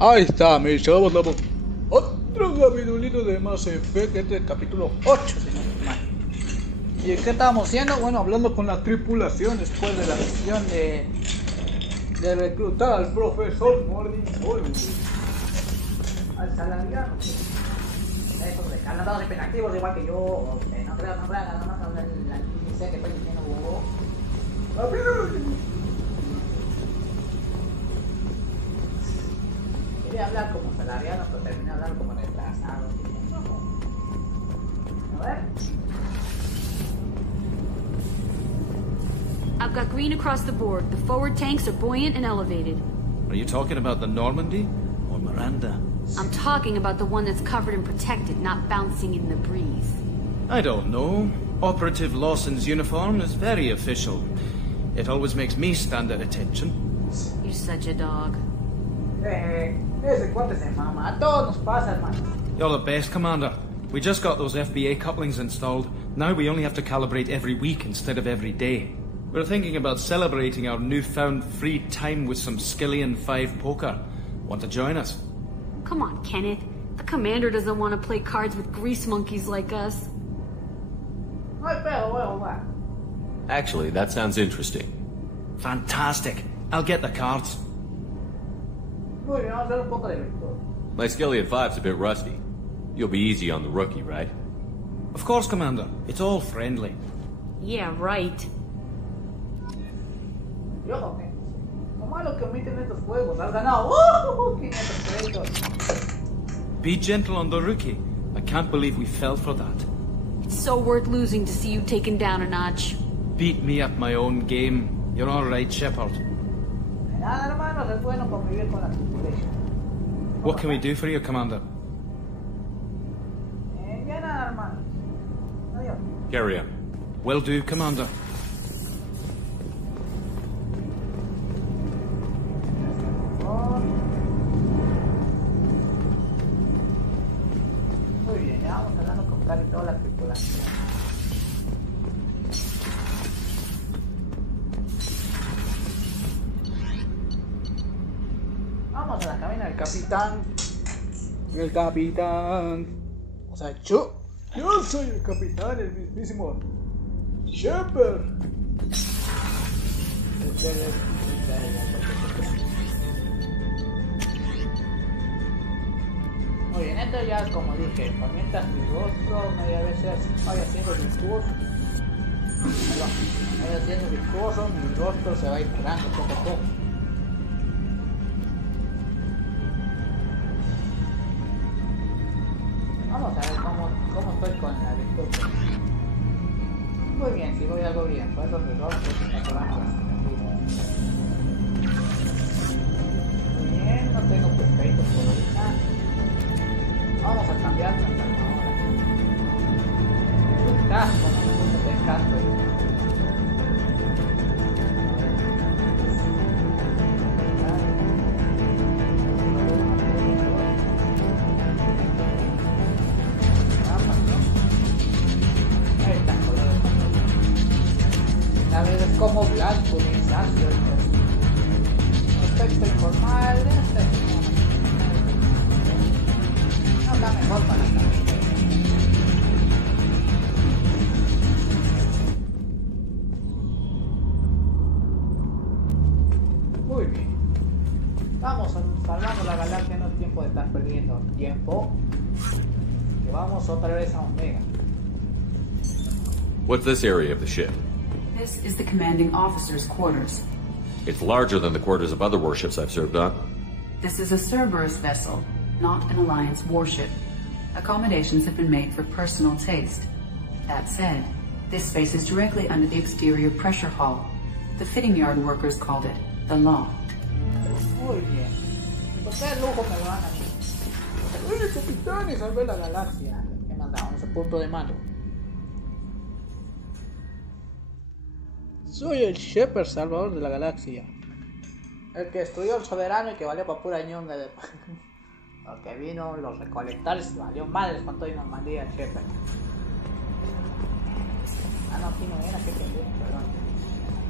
Ahí está, mis chavos, damos otro capitulito de Mass Effect, este es el capítulo 8, si no estoy mal. ¿Y en qué estábamos haciendo? Bueno, hablando con la tripulación después de la misión de reclutar al profesor Morningsol, al salariano. Eso de candados hiperactivos igual que yo, no creas, nada más hablar la inicia que estoy diciendo, bobo. Quería hablar como salariano, pero terminé hablando como retrasado. A ver. I've got green across the board. The forward tanks are buoyant and elevated. Are you talking about the Normandy or Miranda? I'm talking about the one that's covered and protected, not bouncing in the breeze. I don't know. Operative Lawson's uniform is very official. It always makes me stand at attention. You're such a dog. Ese cuate se mama. A todos nos pasa, hermano. You're the best, Commander. We just got those FBA couplings installed. Now we only have to calibrate every week instead of every day. We're thinking about celebrating our newfound free time with some Skillian 5 poker. Want to join us? Come on, Kenneth. The commander doesn't want to play cards with grease monkeys like us. No hay pedo, huevo, va. Actually, that sounds interesting. Fantastic. I'll get the cards. Muy bien, vamos a hacer un poco de lectura. My Skillian 5's a bit rusty. You'll be easy on the rookie, right? Of course, Commander. It's all friendly. Yeah, right. Yo no tengo. Lo malo que omiten estos juegos. Has ganado 500 créditos. Be gentle on the rookie. I can't believe we fell for that. It's so worth losing to see you taken down a notch. Beat me at my own game. You're all right, Shepard. Nada, hermanos, es bueno convivir con la tripulación. What can we do for you, Commander? Ya nada, hermanos. Adiós. Carry on. Will do, Commander. Muy bien, ya vamos hablando con casi toda la tripulación. Vamos a la cabina del capitán. El capitán. O sea, yo soy el capitán, el mismísimo Shepard. Muy bien, esto ya es como dije, mientras mi rostro media veces vaya siendo virtuoso. Vaya siendo virtuoso, mi rostro se va a ir curando poco a poco. Vamos a ver cómo estoy con la virtud. Muy bien, si voy algo bien, por eso mi rostro se está curando así. Muy bien, no tengo perfectos por ahorita. Vamos a cambiar nuestra ahora. El casco, no me gusta el casco. Ahí está, color. La vez es como blanco, grisáceo. Aspecto informal, la mejor para la cabeza. Muy bien. Vamos salvando la galaxia, no es tiempo de estar perdiendo tiempo. Que vamos otra vez a Omega. What's this area of the ship? This is the commanding officer's quarters. It's larger than the quarters of other warships I've served on. This is a Cerberus vessel, not an Alliance warship. Accommodations have been made for personal taste. That said, this space is directly under the exterior pressure hull. The fitting yard workers called it the loft. Muy bien. ¿Qué lujo me van a hacer? Soy el capitán y salvé la galaxia. ¿Qué más da? Ese punto de mando. Soy el Shepard salvador de la galaxia. El que destruyó al soberano y que valió para pura ñonga de... Porque vino los recolectores y valió madres con toda y Normandía el Shepard. Ah, no, aquí no era, que pendejo, perdón.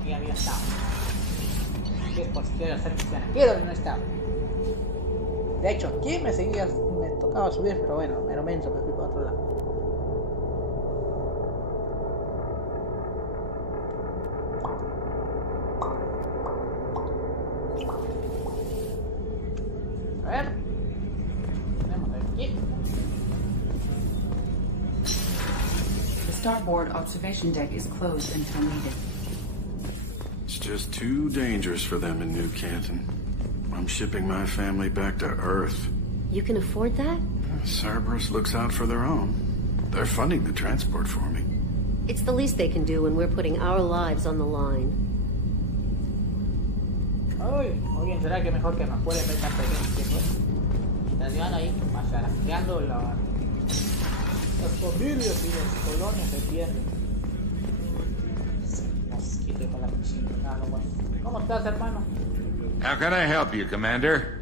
Aquí había estado. Aquí es por si quiero hacer misión. Aquí es donde no estaba. De hecho, aquí me tocaba subir, pero bueno, mero menso, me fui para otro lado. A ver. Tenemos aquí. The starboard observation deck is closed until needed. It's just too dangerous for them in New Canton. I'm shipping my family back to Earth. You can afford that? Cerberus looks out for their own. They're funding the transport for me. It's the least they can do when we're putting our lives on the line. Ay, oye, ¿será que mejor que nos pueden ver tan pequeños? Mientras van ahí masacrando las familias y las colonias se pierden. Mosquito con la piscina, nada más. ¿Cómo estás, hermano? How can I help you, Commander?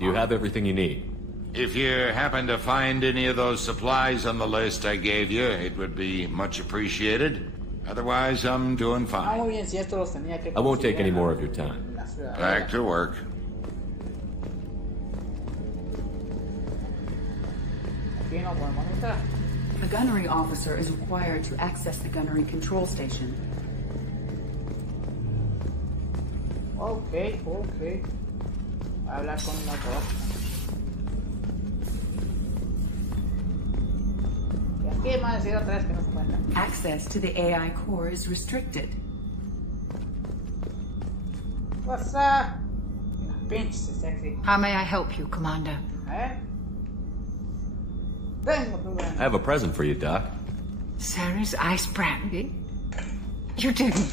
Do you have everything you need? If you happen to find any of those supplies on the list I gave you, it would be much appreciated. Otherwise, I'm doing fine. Muy bien, si esto los tenía que I won't take any more of your time. Back to work. Aquí no podemos entrar. A gunnery officer is required to access the gunnery control station. Ok. Voy a hablar con la dos. Y aquí me va a decir otra vez que no se cuenta. Access to the AI core is restricted. What's up? Pinch, sexy. How may I help you, Commander? Tengo tu I have a present for you, Doc. Sarah's ice brandy? You didn't.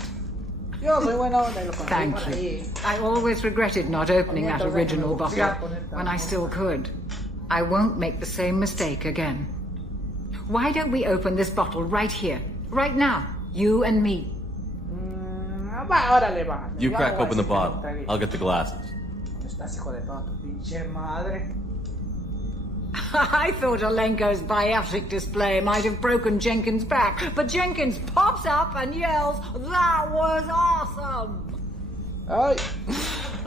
Yo soy bueno de lo conseguí Thank por you. ahí. I always regretted not opening that original bottle when I still could. I won't make the same mistake again. Why don't we open this bottle right here, right now, you and me? Órale, va. You Yo crack voy a open the hacer bottle. un traguito. I'll get the glasses. ¿Dónde estás, hijo de toda tu pinche madre? I thought Olenko's biotic display might have broken Jenkins' back, but Jenkins pops up and yells, "That was awesome!" Ay.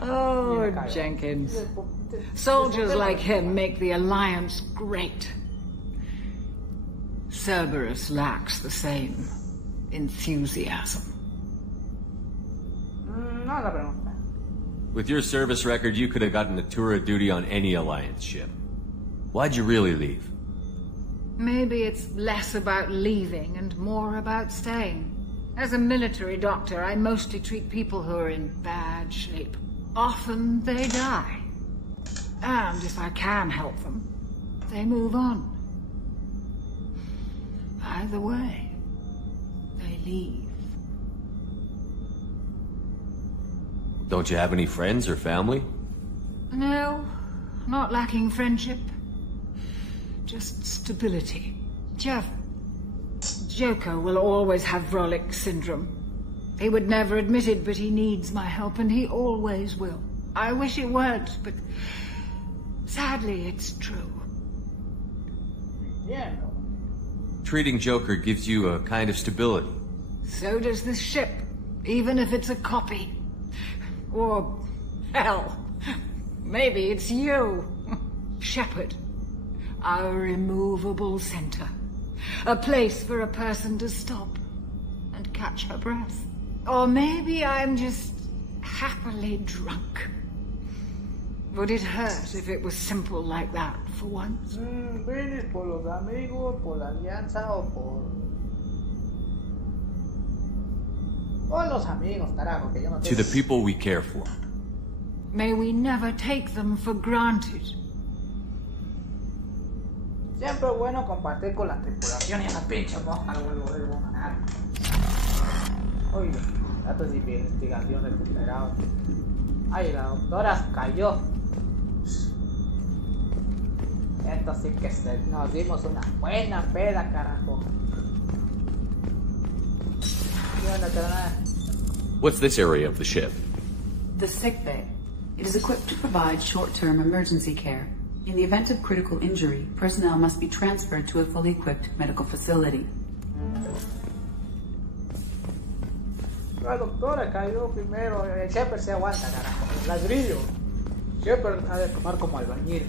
Oh, Jenkins. Soldiers like him make the Alliance great. Cerberus lacks the same enthusiasm. No la pregunta. With your service record, you could have gotten a tour of duty on any Alliance ship. Why'd you really leave? Maybe it's less about leaving and more about staying. As a military doctor, I mostly treat people who are in bad shape. Often they die. And if I can help them, they move on. Either way, they leave. Don't you have any friends or family? No, not lacking friendship. Just stability. Joko will always have Vrolic syndrome. He would never admit it, but he needs my help, and he always will. I wish it weren't, but sadly, it's true. Yeah. Treating Joker gives you a kind of stability. So does this ship, even if it's a copy. Or, hell, maybe it's you, Shepard. Our immovable center. A place for a person to stop and catch her breath. Or maybe I'm just happily drunk. Would it hurt if it was simple like that for once? ¿Vienes por los amigos, por la alianza o por los amigos, carajo, que yo no To the people we care for. May we never take them for granted. Siempre es bueno compartir con la tripulación y esa pinche mosca vuelvo a ganar. Oye, datos de investigación recuperados. Ay, la doctora cayó. Esto sí que nos dimos una buena peda, carajo. ¿Qué onda, carnal? What's this area of the ship? The sick bay. It is equipped to provide short-term emergency care. In the event of critical injury, personnel must be transferred to a fully equipped medical facility. La doctora cayó primero, el Shepard se aguanta, carajo. El ladrillo. Shepard ha de tomar como albañil.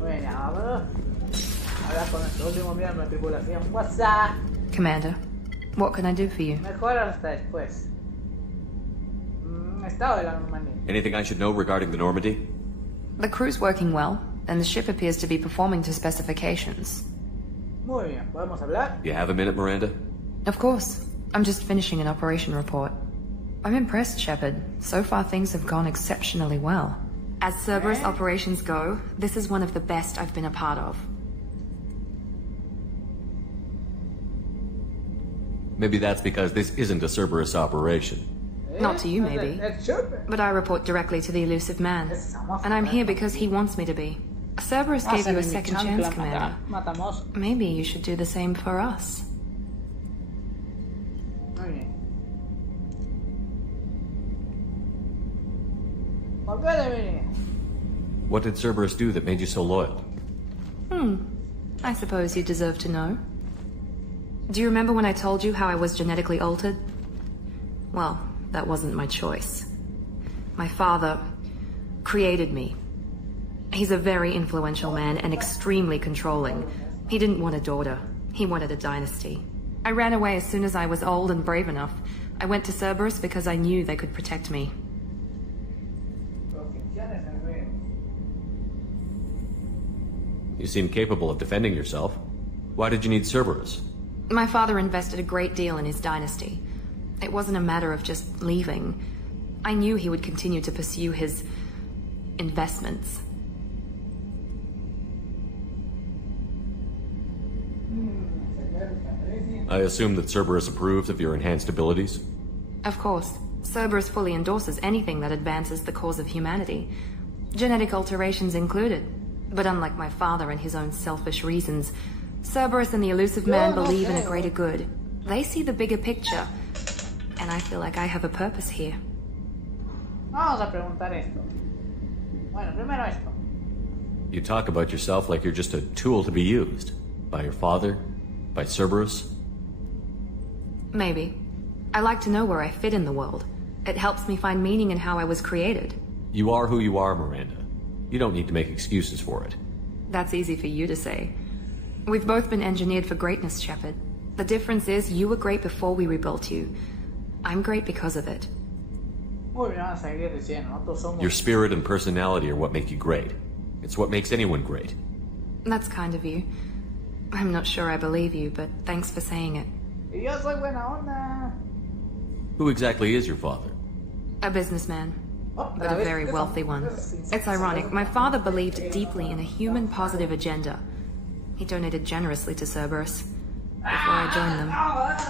Bueno, ahora con nuestro último miembro de la tripulación. What's up? Commander, what can I do for you? Mejor hasta después. Estado de la Normandía. Anything I should know regarding the Normandy? The crew's working well, and the ship appears to be performing to specifications. Muy bien, ¿podemos hablar? You have a minute, Miranda? Of course. I'm just finishing an operation report. I'm impressed, Shepard. So far things have gone exceptionally well. As Cerberus operations go, this is one of the best I've been a part of. Maybe that's because this isn't a Cerberus operation. Not to you, maybe. But I report directly to the elusive man. And I'm here because he wants me to be. Cerberus gave you a second chance, Commander. Maybe you should do the same for us. What did Cerberus do that made you so loyal? I suppose you deserve to know. Do you remember when I told you how I was genetically altered? Well, that wasn't my choice. My father created me. He's a very influential man and extremely controlling. He didn't want a daughter. He wanted a dynasty. I ran away as soon as I was old and brave enough. I went to Cerberus because I knew they could protect me. You seem capable of defending yourself. Why did you need Cerberus? My father invested a great deal in his dynasty. It wasn't a matter of just leaving. I knew he would continue to pursue his investments. I assume that Cerberus approves of your enhanced abilities? Of course. Cerberus fully endorses anything that advances the cause of humanity. Genetic alterations included. But unlike my father and his own selfish reasons, Cerberus and the elusive man believe in a greater good. They see the bigger picture. And I feel like I have a purpose here. Vamos a preguntar esto. Bueno, primero esto. You talk about yourself like you're just a tool to be used. By your father? By Cerberus? Maybe. I like to know where I fit in the world. It helps me find meaning in how I was created. You are who you are, Miranda. You don't need to make excuses for it. That's easy for you to say. We've both been engineered for greatness, Shepard. The difference is you were great before we rebuilt you. I'm great because of it. Your spirit and personality are what make you great. It's what makes anyone great. That's kind of you. I'm not sure I believe you, but thanks for saying it. Who exactly is your father? A businessman. But a very wealthy one. It's ironic. My father believed deeply in a human-positive agenda. He donated generously to Cerberus before I joined them.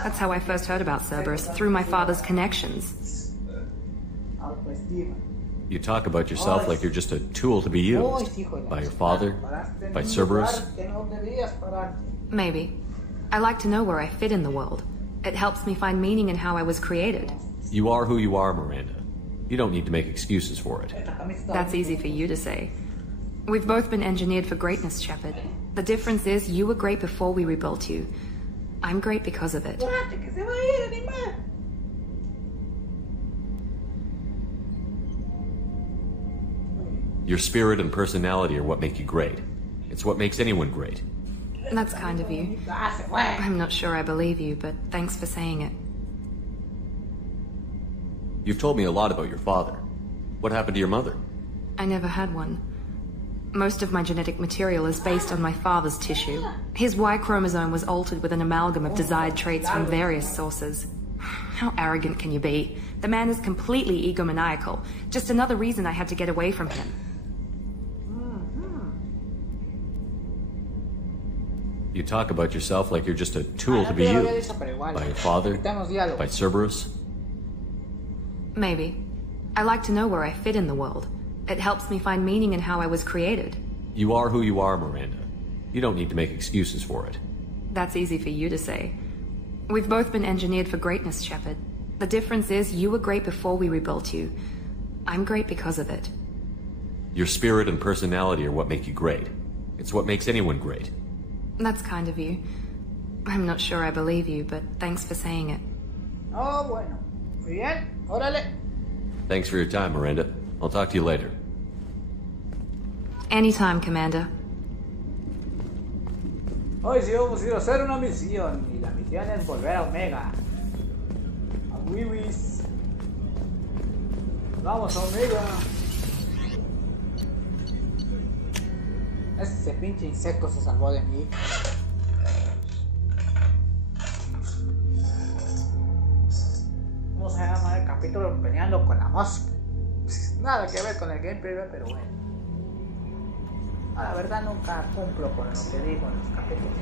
That's how I first heard about Cerberus, through my father's connections. You talk about yourself like you're just a tool to be used. By your father? By Cerberus? Maybe. I like to know where I fit in the world. It helps me find meaning in how I was created. You are who you are, Miranda. You don't need to make excuses for it. That's easy for you to say. We've both been engineered for greatness, Shepard. The difference is you were great before we rebuilt you. I'm great because of it. Your spirit and personality are what make you great. It's what makes anyone great. That's kind of you. I'm not sure I believe you, but thanks for saying it. You've told me a lot about your father. What happened to your mother? I never had one. Most of my genetic material is based on my father's tissue. His Y chromosome was altered with an amalgam of desired traits from various sources. How arrogant can you be? The man is completely egomaniacal. Just another reason I had to get away from him. You talk about yourself like you're just a tool to be used. By your father? By Cerberus? Maybe. I like to know where I fit in the world. It helps me find meaning in how I was created. You are who you are, Miranda. You don't need to make excuses for it. That's easy for you to say. We've both been engineered for greatness, Shepard. The difference is you were great before we rebuilt you. I'm great because of it. Your spirit and personality are what make you great. It's what makes anyone great. That's kind of you. I'm not sure I believe you, but thanks for saying it. Oh, bueno. Muy bien. Órale. Thanks for your time, Miranda. I'll talk to you later. Anytime, Commander. Hoy sí vamos a ir a hacer una misión. Y la misión es volver a Omega. A Wiwis. Vamos a Omega. Ese pinche insecto se salvó de mí. Vamos a llamar el capítulo peleando con la mosca. Nada que ver con el gameplay, pero bueno. La verdad nunca cumplo con lo que digo en los capítulos.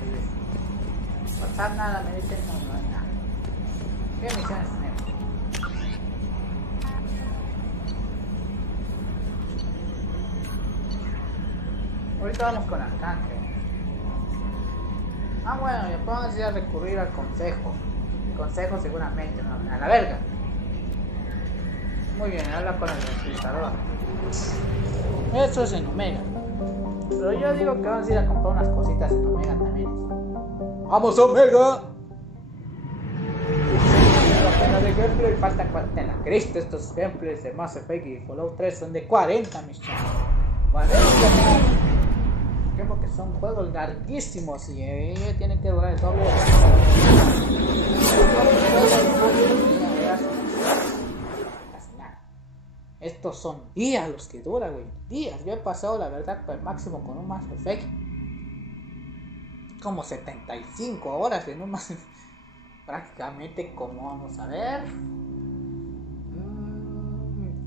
Pasar nada, me dicen no hay nada. ¿Qué misiones tenemos? Ahorita vamos con Arcángel. Bueno, yo puedo decir a recurrir al consejo. El consejo seguramente, no, a la verga. Muy bien, habla con el reclutador. Eso es en Omega. Pero yo digo que vamos a ir a comprar unas cositas en Omega también. ¡Vamos, Omega! La de gameplay falta 40 en la Cristo. Estos gameplays de Mass Effect y Fallout 3 son de 40, mis chavos. 40. Porque son juegos larguísimos y tienen que durar el doble. Estos son días los que duran, güey. Días. Yo he pasado, la verdad, el máximo con un Mass Effect como 75 horas en un Mass Effect. Prácticamente como, vamos a ver,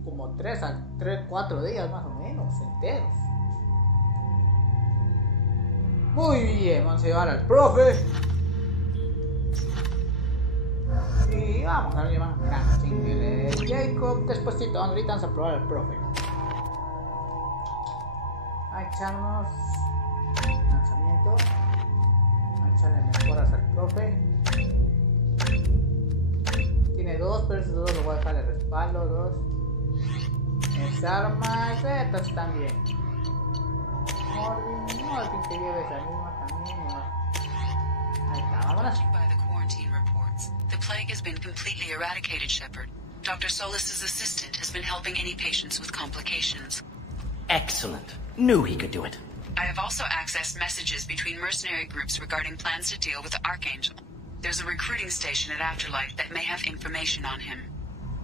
como 3 a 4 días más o menos, enteros. Muy bien, vamos a llevar al profe. Y vamos a llevar a Miranda, Jacob, despuésito, ahorita vamos a probar al profe. A echarnos lanzamiento. A echarle mejoras al profe. Tiene 2, pero esos 2 lo voy a dejar de respaldo, 2. Desarmas, estas están bien. Alguien que lleve esa misma camino. Ahí está, vámonos. By the quarantine reports, the plague has been completely eradicated, Shepard. Dr. Solis's assistant has been helping any patients with complications. Excellent. Knew he could do it. I have also accessed messages between mercenary groups regarding plans to deal with the Archangel. There's a recruiting station at Afterlife that may have information on him.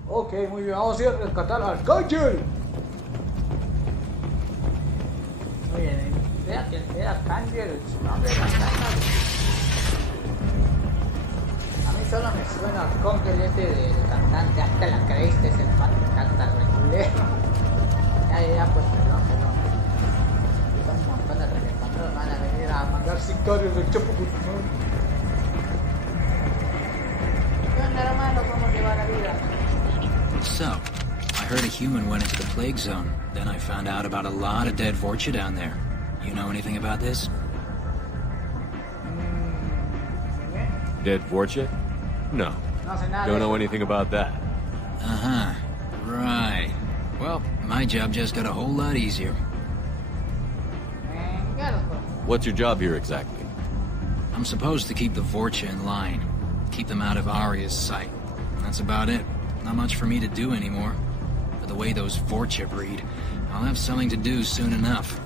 Ok, muy bien, vamos a ir a rescatar al Arcángel. Muy bien, vea quien sea Arcángel, su nombre es Arcángel. A mí solo me suena Arcángel este del cantante, hasta la creíste, es el fan que canta regulero. Ya, pues perdón. Son un montón de reggaetoneros, van a venir a mandar sicarios del Chapo Guzmán. ¿Qué onda, hermano? ¿Cómo te va la vida? So, I heard a human went into the plague zone. Then I found out about a lot of dead Vorcha down there. You know anything about this? Dead Vorcha? No. Don't know anything about that. Uh-huh. Right. Well, my job just got a whole lot easier. What's your job here exactly? I'm supposed to keep the Vorcha in line. Keep them out of Aria's sight. That's about it. Not much for me to do anymore. But the way those Vorcha breed, I'll have something to do soon enough.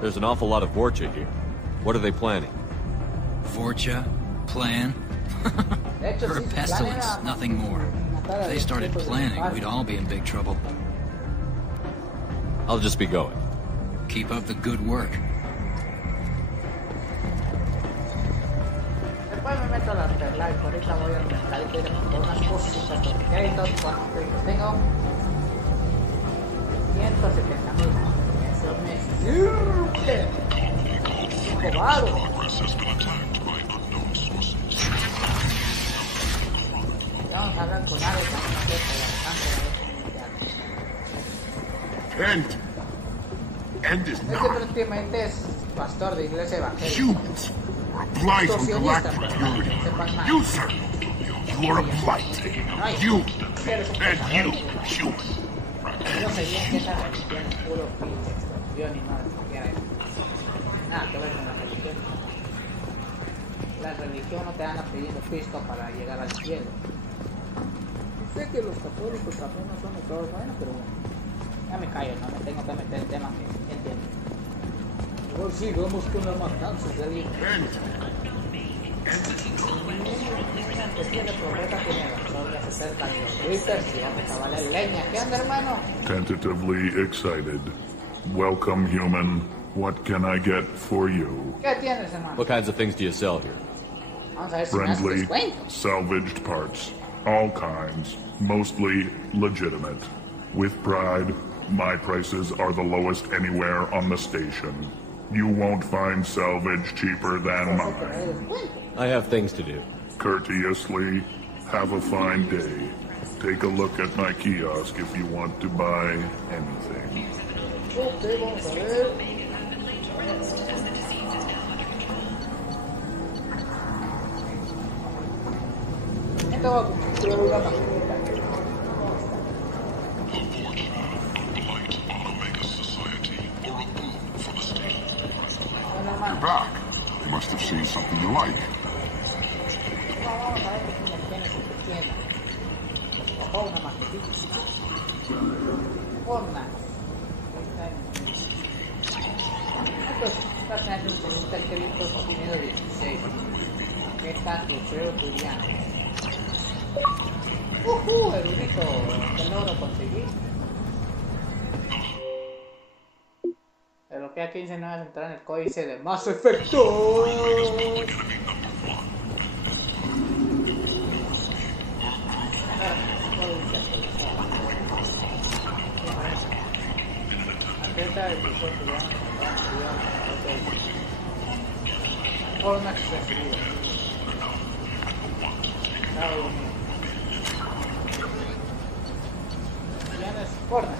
There's an awful lot of Vorcha here. What are they planning? Vorcha? Plan? For a pestilence, nothing more. If they started planning, we'd all be in big trouble. I'll just be going. Keep up the good work. Después me meto a la Afterlife, ahorita voy al mercadito y comprar unas cositas porque hay dos cuantos. Tengo 170,000. Eso me sirve. ¡Cobado! Vamos a hablar con Alex, vamos a hacer End. End is Este not. prácticamente es pastor de iglesia evangélica. Humans are a blight on galactic purity. You, sir, you are a blight. You and you, human. Yo sé bien que esa religión es puro pinche extorsión y nada que ver con la religión. La religión no te anda pidiendo Cristo para llegar al cielo. Sé que los católicos también no son de todos buenos, pero bueno. Ya me callo, no me tengo que meter en temas que entiendo. Mejor sigamos con las matanzas de alguien. Es que el profeta tiene razón, ya se acercan los Reapers y ya me vale leña. ¿Qué onda, hermano? Tentatively excited. Welcome, human. What can I get for you? ¿Qué tienes, hermano? What kinds of things do you sell here? Vamos a ver si me hace Friendly, descuento. salvaged parts. All kinds. Mostly legitimate. With pride, my prices are the lowest anywhere on the station. You won't find salvage cheaper than mine. I have things to do. Courteously, have a fine day. Take a look at my kiosk if you want to buy anything. Ok, vamos a ver. Esta va a comprar una maquinita. You're back. You must have seen something you like. Vamos a ver qué tiene esta tienda. Ojo, una maquinita. Forna. Esta se hace un telquerito contenido 16. ¿Qué tal tu feo turiano? Erudito, que logro conseguir. Pero que a 15 no vas a entrar en el códice de Mass Effect. Forma accesible. Tienes forma.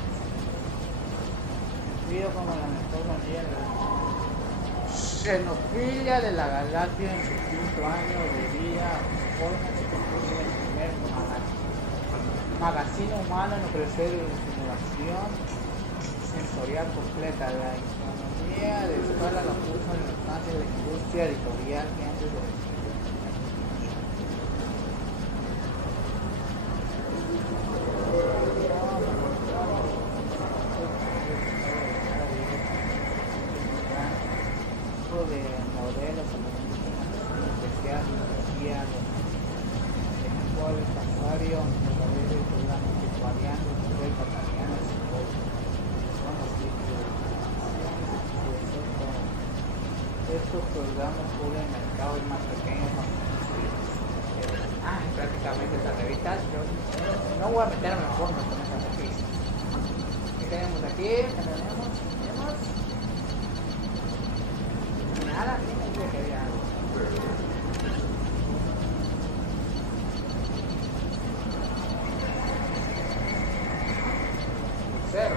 Vivo como la mejor manera de xenofilia de la galaxia en su quinto año de vida. Forma se constituye el primer magazine humano en ofrecer estimulación sensorial completa. La economía de escala la puso en el alcance de la industria editorial que antes de de modelos especial guía en el cual el santuario de programas variando de batallones estos programas cubren mercados más pequeños prácticamente esta revista yo no voy a meterme a fondo con esta revista. ¿Qué tenemos aquí? ¿Qué tenemos? Nada, sí, me quería algo. Cero.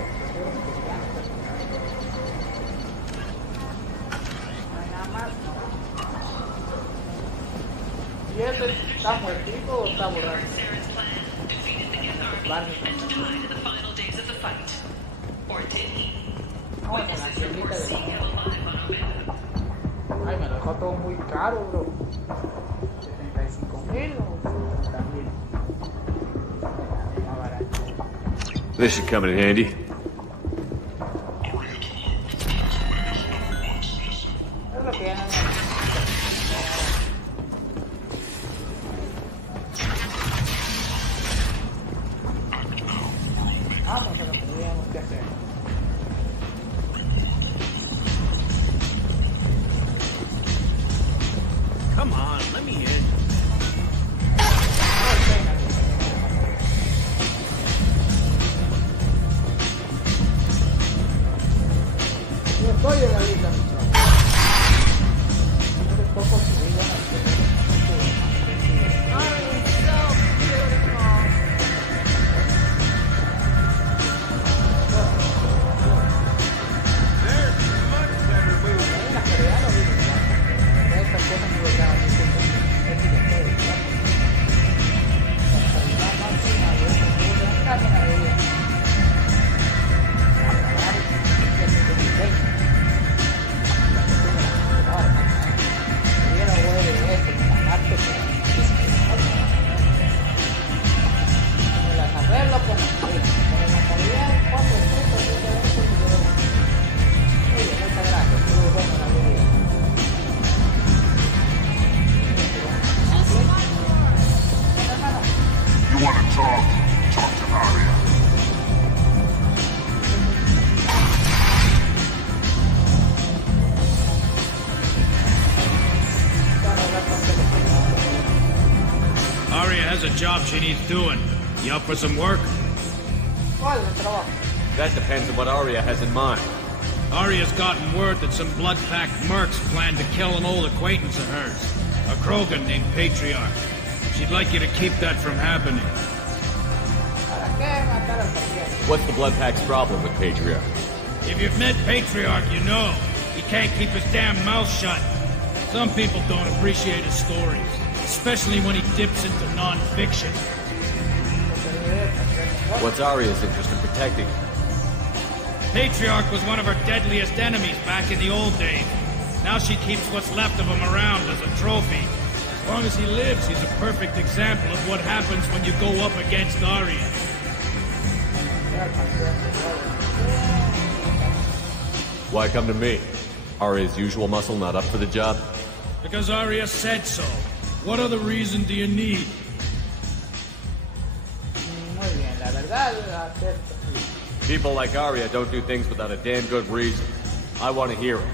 No hay nada más. ¿Y este está muertito o está borracho? Vamos con la celita de ay, me lo dejó todo muy caro, bro. 75,000 o 50,000. Más barato. This should come in handy. Es lo que ya no me... Vamos a lo que teníamos que hacer. Come on, let me in. Yo estoy en la lista, eres poco civil, Talk to Arya. Arya has a job she needs doing. You up for some work? That depends on what Arya has in mind. Arya's gotten word that some blood-packed mercs plan to kill an old acquaintance of hers, a Krogan named Patriarch. She'd like you to keep that from happening. What's the Bloodpack's problem with Patriarch? If you've met Patriarch, you know. He can't keep his damn mouth shut. Some people don't appreciate his stories, especially when he dips into non-fiction. What's Arya's interest in protecting him? Patriarch was one of her deadliest enemies back in the old days. Now she keeps what's left of him around as a trophy. As long as he lives, he's a perfect example of what happens when you go up against Arya. Why come to me? Arya's usual muscle not up for the job? Because Arya said so. What other reason do you need? People like Arya don't do things without a damn good reason. I want to hear it.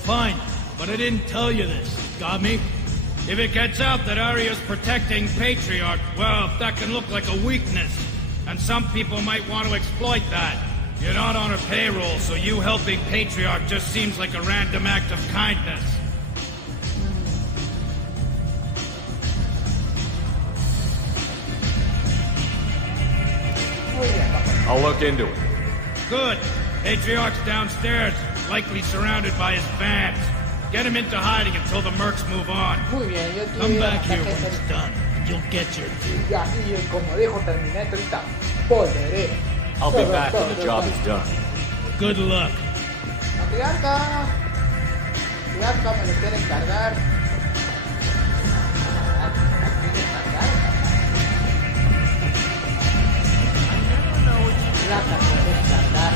Fine, but I didn't tell you this. Got me? If it gets out that Arya's protecting Patriarch, well, that can look like a weakness. And some people might want to exploit that. You're not on her payroll, so you helping Patriarch just seems like a random act of kindness. I'll look into it. Good. Patriarch's downstairs, likely surrounded by his fans. Get him into hiding until the mercs move on. Muy bien, yo Come back here when it's done, and you'll get your due. Y así, como dijo Terminator, ahorita volveré. I'll be back when the job is done. Good luck. Matriarca. Matriarca me lo quiere cargar. Matriarca me lo quiere cargar.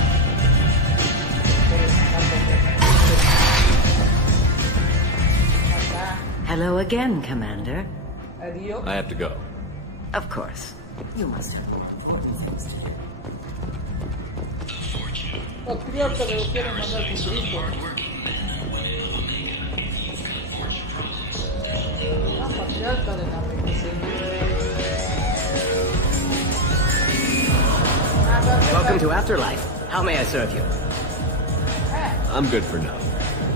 Hello again, Commander. Adiós. I have to go. Of course. You must. Matriarca me lo quiere mandar con grito. La matriarca de la Welcome to Afterlife. How may I serve you? I'm good for now.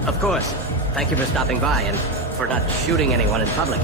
Of course. Thank you for stopping by and for not shooting anyone in public.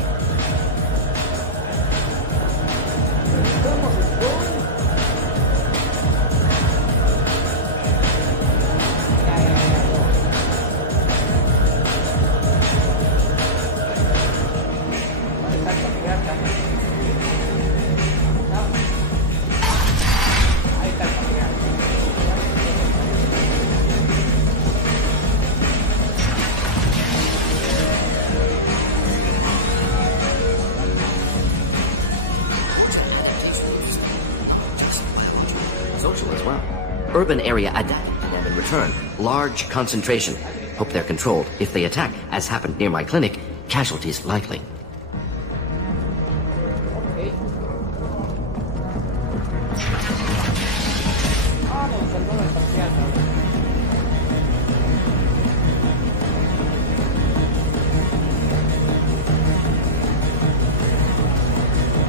Urban area adapted, and in return, large concentration. Hope they're controlled. If they attack, as happened near my clinic, casualties likely.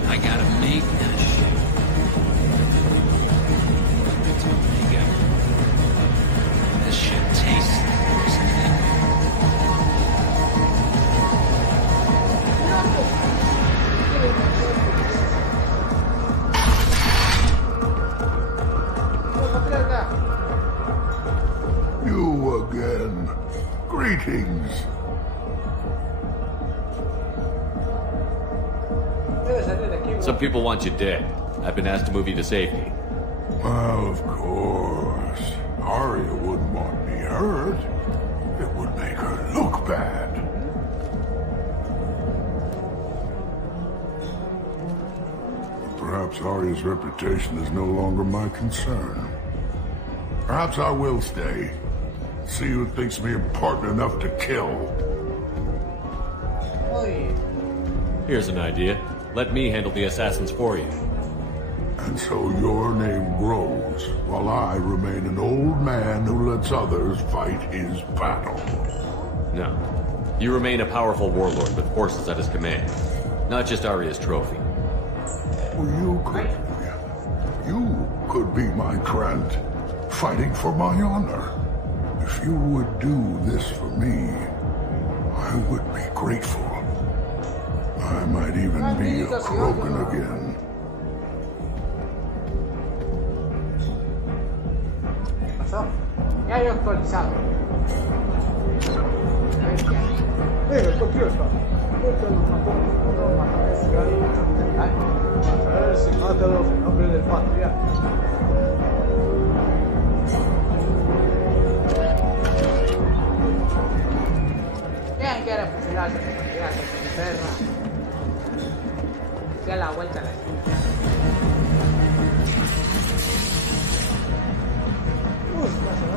I gotta make that shit. This shit tastes worse than You again. Greetings. Some people want you dead. I've been asked to move you to safety. Well, of course. Arya wouldn't want me hurt. It would make her look bad. Perhaps Arya's reputation is no longer my concern. Perhaps I will stay. See who thinks me important enough to kill. Here's an idea. Let me handle the assassins for you. And so your name grows, while I remain an old man who lets others fight his battle. No. You remain a powerful warlord with forces at his command. Not just Arya's trophy. Well, you could be my Trent, fighting for my honor. If you would do this for me, I would be grateful. I might even be a Krogan again. Ya he actualizado. Esto aquí está. A ver si mátalos en nombre del patriarca. ¿Quién quiere fusilarse con el patriarca que se encerra? Que a la vuelta a la esquina.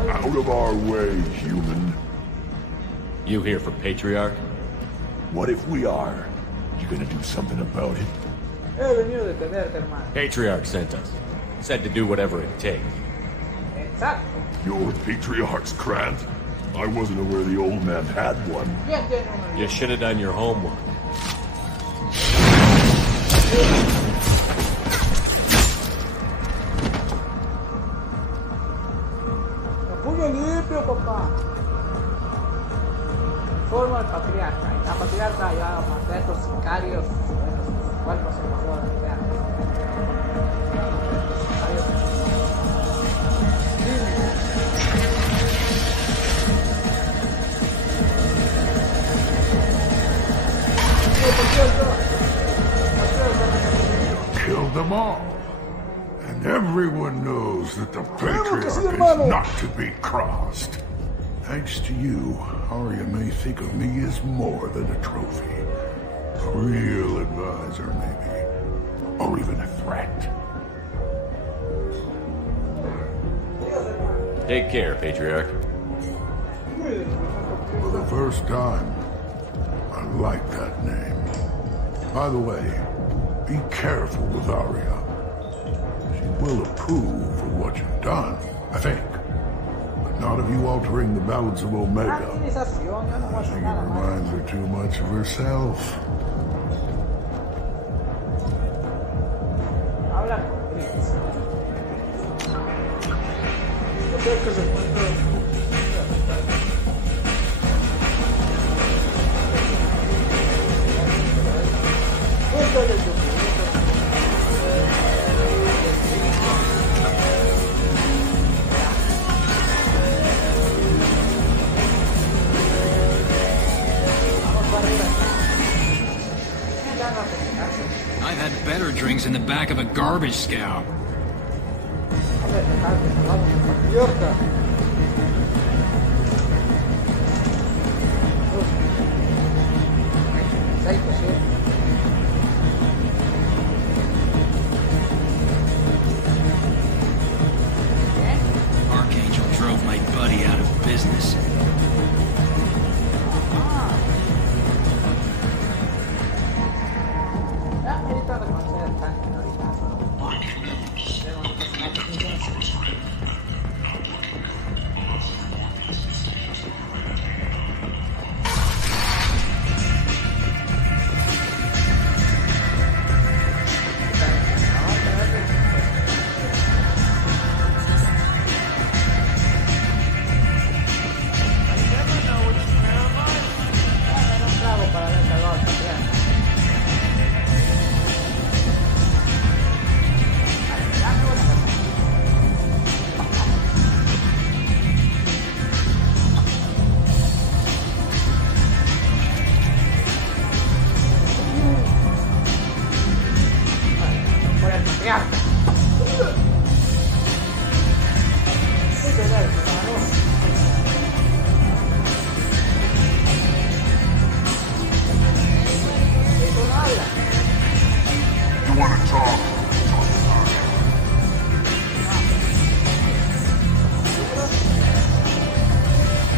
Out of our way, human. You here for Patriarch? What if we are? You gonna do something about it? He venido a detenerte, hermano. Patriarch sent us. Said to do whatever it takes. Exacto. Your Patriarch's Grant? I wasn't aware the old man had one. You should have done your homework. Puño limpio, papá. Forma al patriarca. Y la patriarca ya maté a estos sicarios. Cuerpos en la de patriarca. Kill them all. And everyone knows that the Patriarch is not to be crossed. Thanks to you, Arya may think of me as more than a trophy. A real advisor, maybe. Or even a threat. Take care, Patriarch. For the first time, I like that name. By the way, be careful with Arya. She will approve of what you've done, I think. But not of you altering the balance of Omega. I think it reminds her too much of herself. I've had better drinks in the back of a garbage scow. Archangel drove my buddy out of business.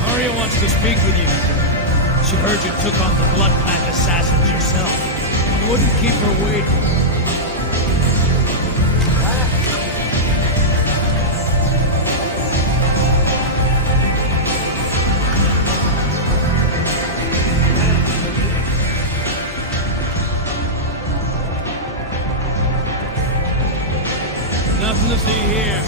Arya wants to speak with you. She heard you took on the Blood Pack assassins yourself. You wouldn't keep her waiting. Nothing to see here.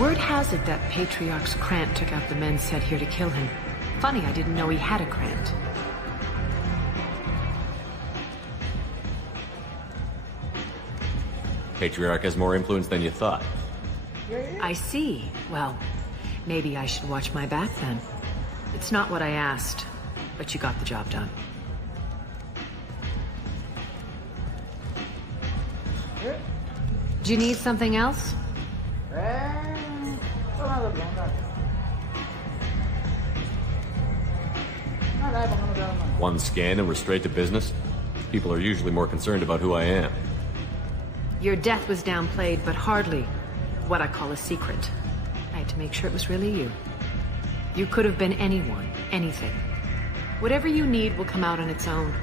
Word has it that Patriarch's Krant took out the men sent here to kill him. Funny, I didn't know he had a Krant. Patriarch has more influence than you thought. I see. Well, maybe I should watch my back then. It's not what I asked, but you got the job done. Do you need something else? One scan and we're straight to business? People are usually more concerned about who I am. Your death was downplayed, but hardly what I call a secret. I had to make sure it was really you. You could have been anyone, anything. Whatever you need will come out on its own.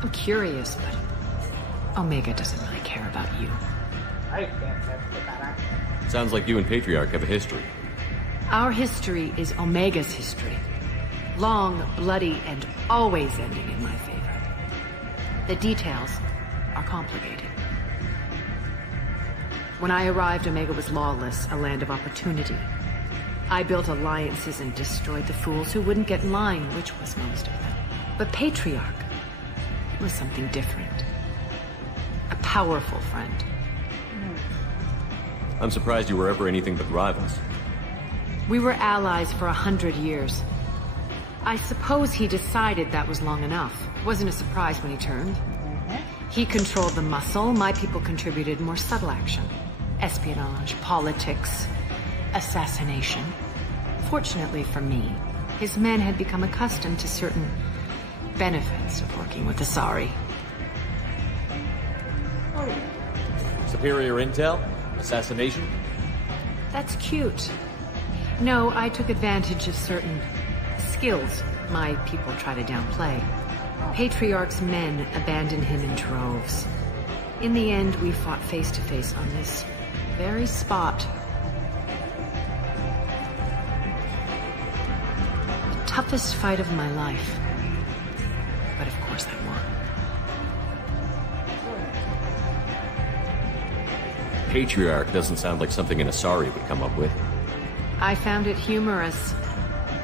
I'm curious, but Omega doesn't really care about you. Sounds like you and Patriarch have a history. Our history is Omega's history. Long, bloody, and always ending in my favor. The details are complicated. When I arrived, Omega was lawless, a land of opportunity. I built alliances and destroyed the fools who wouldn't get in line, which was most of them. But Patriarch, it was something different. A powerful friend. I'm surprised you were ever anything but rivals. We were allies for 100 years. I suppose he decided that was long enough. Wasn't a surprise when he turned. He controlled the muscle, my people contributed more subtle action. Espionage, politics, assassination. Fortunately for me, his men had become accustomed to certain benefits of working with Asari. Superior intel? Assassination? That's cute. No, I took advantage of certain skills my people try to downplay. Patriarch's men abandoned him in droves. In the end, we fought face to face on this very spot. The toughest fight of my life. But of course I won. Patriarch doesn't sound like something an Asari would come up with. I found it humorous.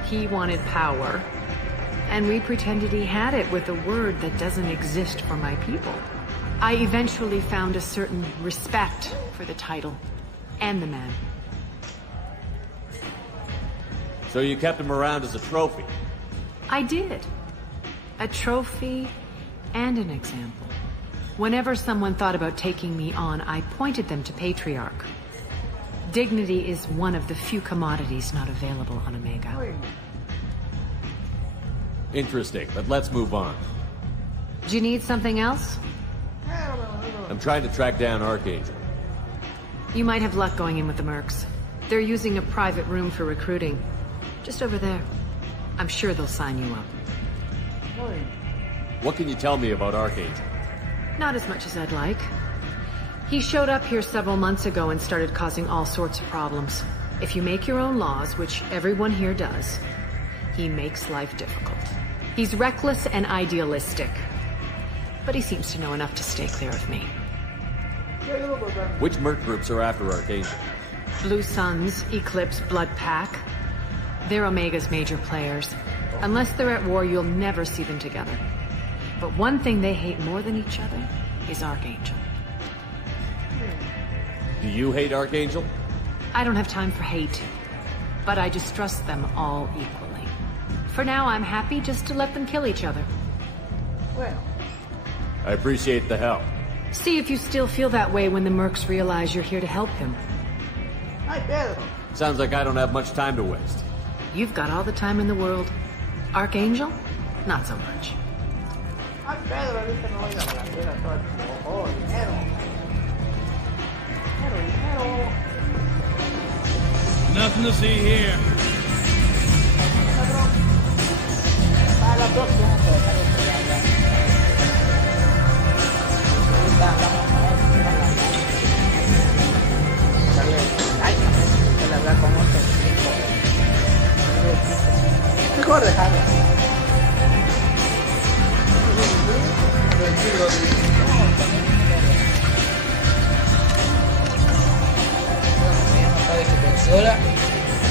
He wanted power, and we pretended he had it with a word that doesn't exist for my people. I eventually found a certain respect for the title and the man. So you kept him around as a trophy? I did. A trophy and an example. Whenever someone thought about taking me on, I pointed them to Patriarch. Dignity is one of the few commodities not available on Omega. Interesting, but let's move on. Do you need something else? I'm trying to track down Archangel. You might have luck going in with the mercs. They're using a private room for recruiting. Just over there. I'm sure they'll sign you up. What can you tell me about Archangel? Not as much as I'd like. He showed up here several months ago and started causing all sorts of problems. If you make your own laws, which everyone here does, he makes life difficult. He's reckless and idealistic. But he seems to know enough to stay clear of me. Which merc groups are after Archangel? Blue Suns, Eclipse, Blood Pack. They're Omega's major players. Unless they're at war, you'll never see them together. But one thing they hate more than each other is Archangel. Do you hate Archangel? I don't have time for hate. But I distrust them all equally. For now, I'm happy just to let them kill each other. I appreciate the help. See if you still feel that way when the mercs realize you're here to help him. Sounds like I don't have much time to waste. You've got all the time in the world. Archangel? Not so much. Nothing to see here. Mejor dejarlo. ahora,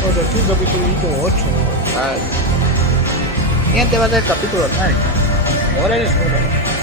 pues aquí el capítulo 8. Siguiente va a ser el capítulo 9. Ahora es hora.